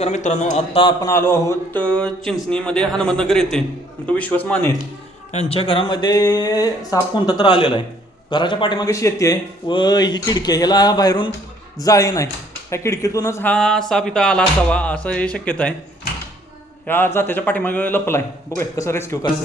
नमस्कार मित्रांनो आता आपण आलो आहोत चिंचणीमध्ये हनुमतनगर येथे. तो विश्वास माने. यांच्या घरामध्ये साप कोणता तर आलेला आहे. घराच्या पाठीमागे शेती आहे व ही खिडकी आहे. ह्याला बाहेरून जाळी नाही. ह्या खिडकीतूनच हा साप इथं आला असावा असं हे शक्यता आहे. ह्या जात्याच्या पाठीमागे लपला आहे. बघूया कसं रेस्क्यू करायचं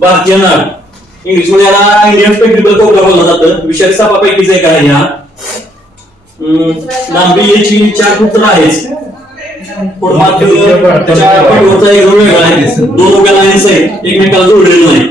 भारतीय नाग इंग्लिशमध्ये याला इंडियन स्पेक्टिकल कोबरा बोललं जातं विषारी सापापैकीच एक आहे हा हम्म, लांबी याची चार फूट तर आहेच दोन उभ्या लाईन्स आहेत एकमेकाला जोडलेले नाही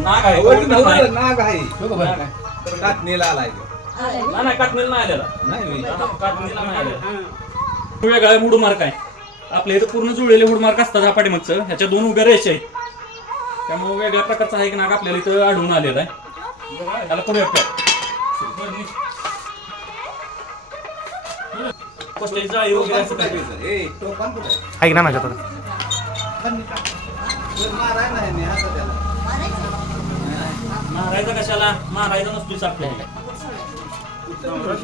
नाग आहे नाग आहे. नाग आहे आहे. नाही, नाही कातणीला नाही आलेला. नाही होय. कातणीला नाही आलेला. वेगळा मुड मार्क आहे. आपल्या इथं पूर्ण जुळलेले मुड मार्क असतात हा पाठीमागचं. ह्याच्या दोन उभ्या रेषा आहेत. त्यामुळे वेगळ्या प्रकारचा हा एक नाग आपल्याला इथं आढळून आलेला आहे. त्याला करूया कष्टाची जाळी वगैरे असं आहे? ऐक ना माझ्या आता. मारायचा कशाला? मारायचा नसतोच आपल्याला कुठं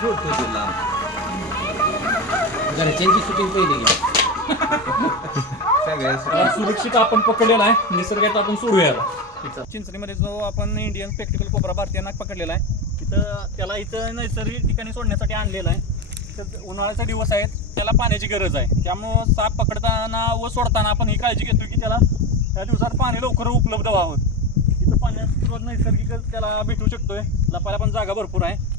सोडतो तुला. घरच्यांची शूटिंग पहिली सगळ्या सुरक्षित आपण पकडलेला आहे. निसर्गात आपण सोडूया. चिंचणीमध्ये जो आपण इंडियन स्पेक्टिकल कोबरा भारतीय नाग पकडलेला आहे तिथं त्याला इथं नैसर्गिक ठिकाणी सोडण्यासाठी आणलेला आहे. तर उन्हाळ्याचे दिवस आहेत त्याला पाण्याची गरज आहे. त्यामुळं साप पकडताना व सोडताना आपण ही काळजी घेतो की त्याला त्या दिवसात पाणी लवकर उपलब्ध व्हावं. पाण्यात किंवा नैसर्गिक त्याला भेटू शकतोय. लपायला पण जागा भरपूर आहे.